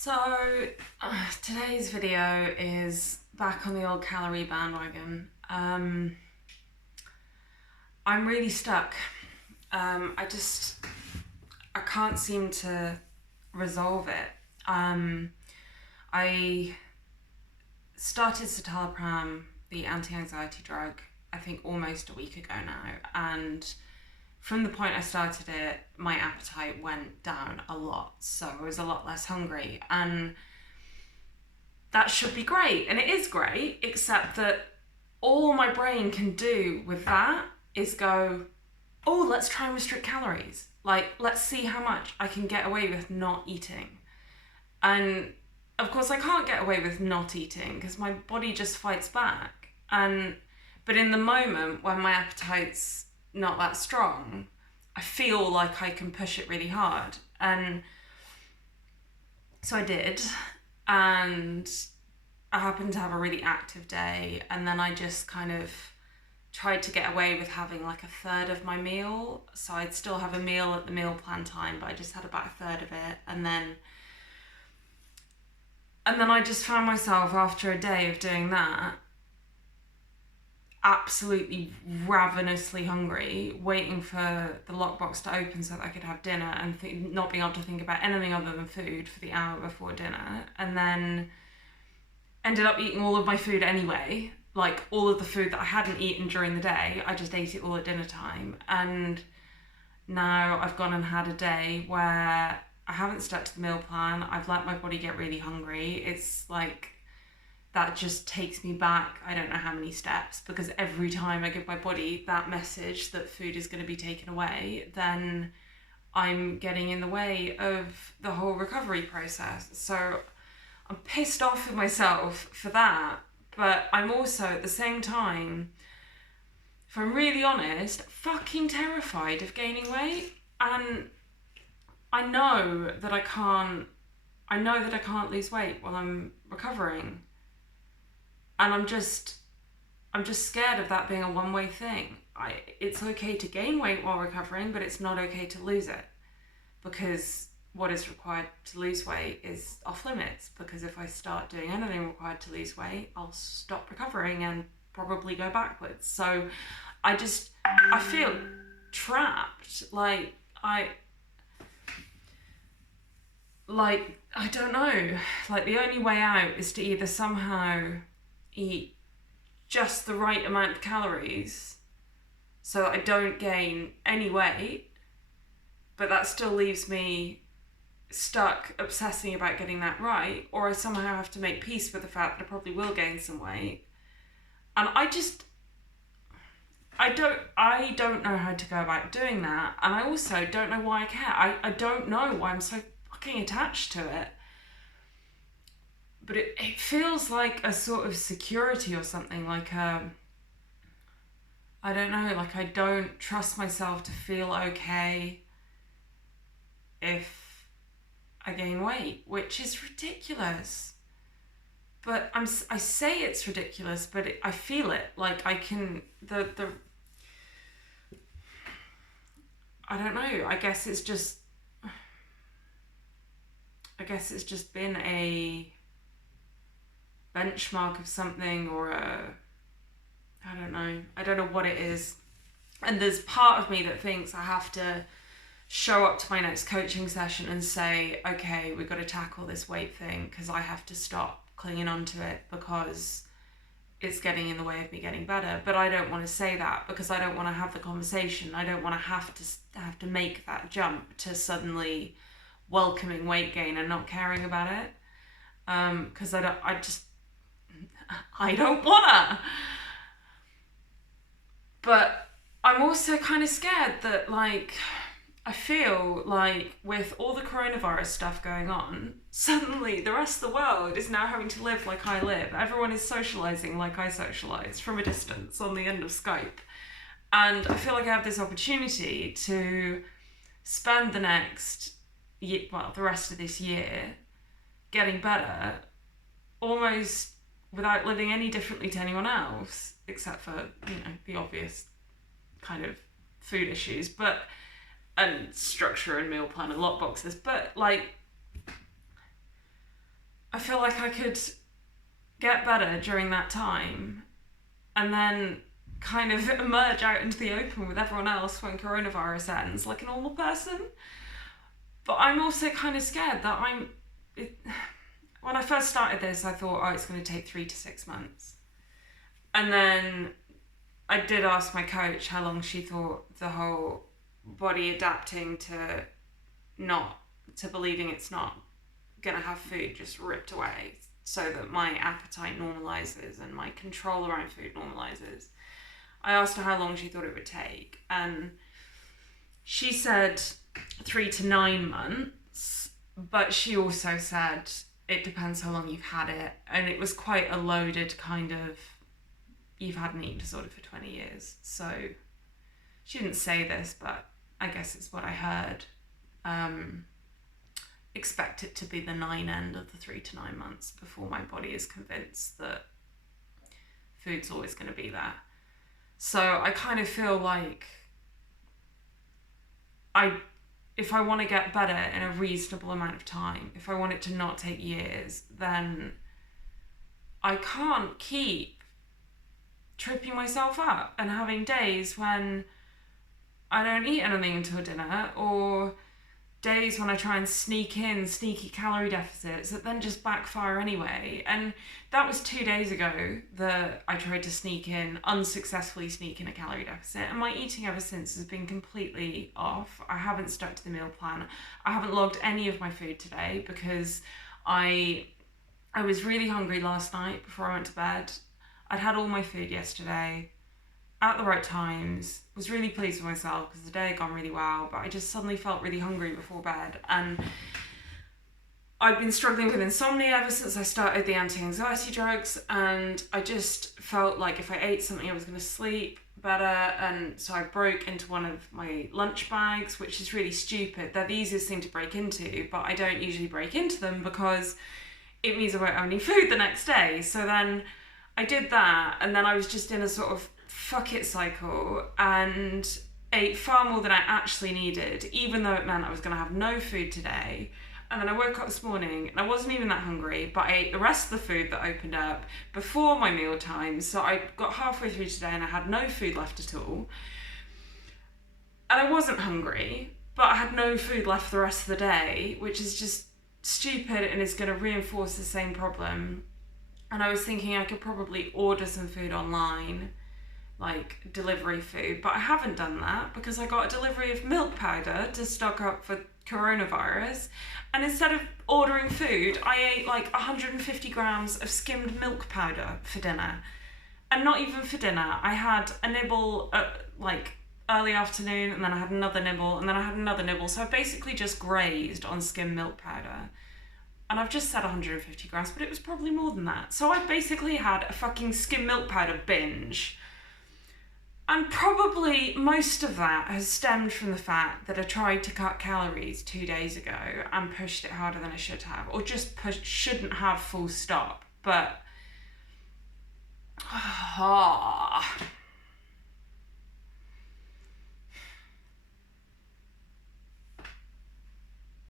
So, today's video is back on the old calorie bandwagon. I'm really stuck. I can't seem to resolve it. I started citalopram, the anti-anxiety drug, I think almost a week ago now, and from the point I started it, my appetite went down a lot, so I was a lot less hungry, and that should be great, and it is great, except that all my brain can do with that is go, oh, let's try and restrict calories. Like, let's see how much I can get away with not eating. And of course, I can't get away with not eating because my body just fights back. But in the moment when my appetite's not that strong, I feel like I can push it really hard. And so I did. And I happened to have a really active day. And then I just kind of tried to get away with having like a third of my meal. So I'd still have a meal at the meal plan time, but I just had about a third of it. And then I just found myself after a day of doing that absolutely ravenously hungry, waiting for the lockbox to open so that I could have dinner and not being able to think about anything other than food for the hour before dinner. And then ended up eating all of my food anyway. Like all of the food that I hadn't eaten during the day, I just ate it all at dinner time. And now I've gone and had a day where I haven't stuck to the meal plan. I've let my body get really hungry. It's like that just takes me back I don't know how many steps, because every time I give my body that message that food is going to be taken away, then I'm getting in the way of the whole recovery process. So I'm pissed off with myself for that, but I'm also at the same time, if I'm really honest, fucking terrified of gaining weight. And I know that I can't lose weight while I'm recovering. And I'm just scared of that being a one-way thing. It's okay to gain weight while recovering, but it's not okay to lose it, because what is required to lose weight is off limits, because if I start doing anything required to lose weight, I'll stop recovering and probably go backwards. So I feel trapped. I don't know. Like, the only way out is to either somehow eat just the right amount of calories so that I don't gain any weight, but that still leaves me stuck obsessing about getting that right, or I somehow have to make peace with the fact that I probably will gain some weight. And I don't know how to go about doing that, and I also don't know why I care. I don't know why I'm so fucking attached to it. But it feels like a sort of security or something, like I don't know, like I don't trust myself to feel okay if I gain weight, which is ridiculous. But I say it's ridiculous, but I feel it. Like I can, I don't know, I guess it's just been a benchmark of something, or I don't know what it is. And there's part of me that thinks I have to show up to my next coaching session and say, okay, we've got to tackle this weight thing, because I have to stop clinging on to it because it's getting in the way of me getting better. But I don't want to say that because I don't want to have the conversation. I don't want to have to make that jump to suddenly welcoming weight gain and not caring about it, because I don't wanna. But I'm also kind of scared that, like, I feel like with all the coronavirus stuff going on, suddenly the rest of the world is now having to live like I live. Everyone is socializing like I socialize, from a distance on the end of Skype. And I feel like I have this opportunity to spend the rest of this year getting better, almost without living any differently to anyone else, except for, the obvious kind of food issues, and structure and meal plan and lockboxes. But like, I feel like I could get better during that time and then kind of emerge out into the open with everyone else when coronavirus ends like a normal person. But I'm also kind of scared that when I first started this, I thought, oh, it's going to take 3 to 6 months. And then I did ask my coach how long she thought the whole body adapting to believing it's not going to have food just ripped away so that my appetite normalizes and my control around food normalizes. I asked her how long she thought it would take, and she said 3 to 9 months, but she also said it depends how long you've had it, and it was quite a loaded kind of, you've had an eating disorder for 20 years. So she didn't say this, but I guess it's what I heard. Expect it to be the 9 end of the 3 to 9 months before my body is convinced that food's always going to be there. So I kind of feel like if I want to get better in a reasonable amount of time, if I want it to not take years, then I can't keep tripping myself up and having days when I don't eat anything until dinner, or days when I try and sneak in sneaky calorie deficits that then just backfire anyway. And that was 2 days ago that I tried to unsuccessfully sneak in a calorie deficit, and my eating ever since has been completely off. I haven't stuck to the meal plan. I haven't logged any of my food today because I was really hungry last night before I went to bed. I'd had all my food yesterday at the right times, was really pleased with myself because the day had gone really well, but I just suddenly felt really hungry before bed. And I've been struggling with insomnia ever since I started the anti-anxiety drugs, and I just felt like if I ate something I was going to sleep better. And so I broke into one of my lunch bags, which is really stupid. They're the easiest thing to break into, but I don't usually break into them because it means I won't have any food the next day. So then I did that, and then I was just in a sort of fuck it cycle and ate far more than I actually needed, even though it meant I was going to have no food today. And then I woke up this morning and I wasn't even that hungry, but I ate the rest of the food that opened up before my meal time. So I got halfway through today and I had no food left at all. And I wasn't hungry, but I had no food left the rest of the day, which is just stupid and is going to reinforce the same problem. And I was thinking I could probably order some food online, like delivery food, but I haven't done that because I got a delivery of milk powder to stock up for coronavirus, and instead of ordering food I ate like 150 grams of skimmed milk powder for dinner. And not even for dinner, I had a nibble at like early afternoon, and then I had another nibble, and then I had another nibble, so I basically just grazed on skimmed milk powder. And I've just said 150 grams, but it was probably more than that. So I basically had a fucking skimmed milk powder binge. And probably most of that has stemmed from the fact that I tried to cut calories 2 days ago and pushed it harder than I should have, or just shouldn't have, full stop. But